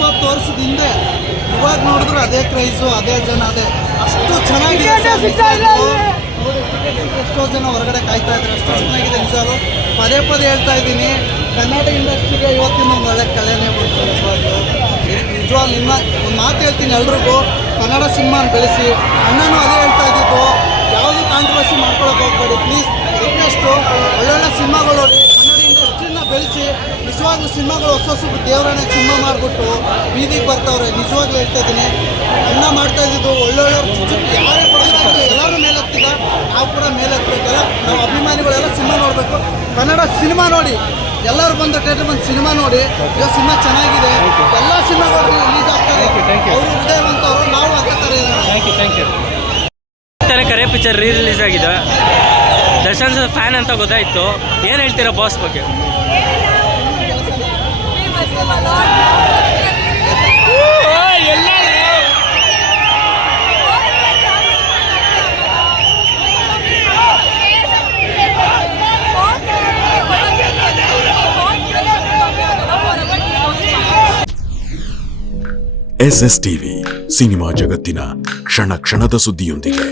20 ವರ್ಷದ ಹಿಂದೆ ಇವಾಗ ನೋಡಿದ್ರು ಅದೇ ಕ್ರೈಸು, ಅದೇ ಜನ, ಅಷ್ಟು ಚೆನ್ನಾಗಿದೆ ಸರ್. ಎಷ್ಟೋ ಜನ ಹೊರಗಡೆ ಕಾಯ್ತಾ ಇದ್ದಾರೆ, ಅಷ್ಟು ಚೆನ್ನಾಗಿದೆ ನಿಜವಾಗ್ಲೂ. ಪದೇ ಪದೇ ಹೇಳ್ತಾ ಇದ್ದೀನಿ, ಕನ್ನಡ ಇಂಡಸ್ಟ್ರಿಗೆ ಇವತ್ತಿನ ಒಂದು ಒಳ್ಳೆ ಕಲೆನೇ ಬಂತು ನಿಜವಾಗ್ಲೂ. ನಿಮ್ಮ ಒಂದು ಮಾತು ಹೇಳ್ತೀನಿ ಎಲ್ರಿಗೂ, ಕನ್ನಡ ಸಿನಿಮಾನ ಬೆಳೆಸಿ. ಅಣ್ಣನೂ ಅದೇ ಹೇಳ್ತಾ ಇದ್ದಿದ್ದು, ಯಾವುದೇ ಕಾಂಟ್ರವರ್ಸಿ ಮಾಡ್ಕೊಳಕ್ಕೆ ಹೋಗ್ಬೇಡಿ ಪ್ಲೀಸ್. ರಿಕ್ವೆಸ್ಟು, ಒಳ್ಳೊಳ್ಳೆ ಸಿನಿಮಾಗಳು ನೋಡಿ, ಕನ್ನಡ ಇಂಡಸ್ಟ್ರಿನ ಬೆಳೆಸಿ. ನಿಜವಾಗ್ಲೂ ಸಿನಿಮಾಗಳು ಹೊಸ ದೇವರನ್ನ ಸಿನಿಮಾ ಮಾಡಿಬಿಟ್ಟು ಬೀದಿಗೆ ಬರ್ತಾವ್ರೆ. ನಿಜವಾಗ್ಲೂ ಹೇಳ್ತಾ ಇದ್ದೀನಿ, ಅಣ್ಣ ಮಾಡ್ತಾ ಇದ್ದಿದ್ದು ಒಳ್ಳೊಳ್ಳೆ ಯಾರೇ ಕೊಡೋದಾಗಲಿ ಎಲ್ಲರೂ ಮೇಲೆತ್ತಿಲ್ಲ, ನಾವು ಕೂಡ ಮೇಲೆತ್ತಬೇಕಲ್ಲ. ನಾವು ಅಭಿಮಾನಿಗಳೆಲ್ಲ ಸಿನಿಮಾ ನೋಡಬೇಕು, ಕನ್ನಡ ಸಿನಿಮಾ ನೋಡಿ. ಎಲ್ಲರೂ ಬಂದು ಥಿಯೇಟರ್ ಬಂದು ಸಿನಿಮಾ ನೋಡಿ. ಈಗ ಸಿನಿಮಾ ಚೆನ್ನಾಗಿದೆ, ಎಲ್ಲ ಸಿನಿಮಾಗಳು ರಿಲೀಸ್ ಆಗ್ತಾರೆ. ಅವರು ಹೃದಯವಂತವರು, ನಾವು ಆಗ್ತಾರೆ. ಕರೆ ಪಿಕ್ಚರ್ ರಿಲೀಸ್ ಆಗಿದೆ. ದರ್ಶನ್ ಫ್ಯಾನ್ ಅಂತ ಗೊತ್ತಾಯಿತು. ಏನು ಹೇಳ್ತೀರಾ ಬಾಸ್ ಬಗ್ಗೆ? SS TV ಸಿನಿಮಾ ಜಗತ್ತಿನ ಕ್ಷಣ ಕ್ಷಣದ ಸುದ್ದಿಯೊಂದಿಗೆ.